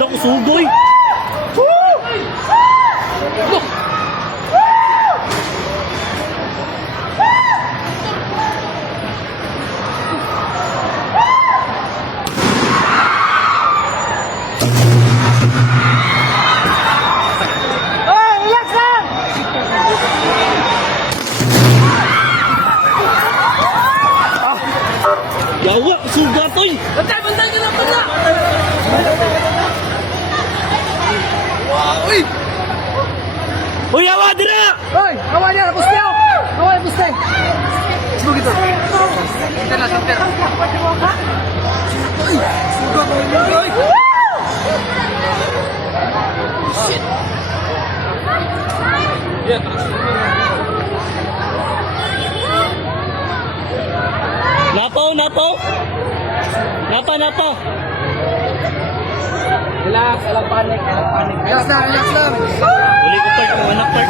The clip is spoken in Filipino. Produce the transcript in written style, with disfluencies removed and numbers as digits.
Naku, sugoy! Yawa, sugat oy! Bantay ka na pala! Uy! Uy, yawa dira! Uy! Kawan niya! Puste ako! Kawan niya! Puste! Sino gito? Sinter na, sinter! Uy! Sugat ko yung uy! Shit! Napaw, napaw! Napa! Relax! Alam panik! Relax lang! Relax lang! Uli ko part, anak part.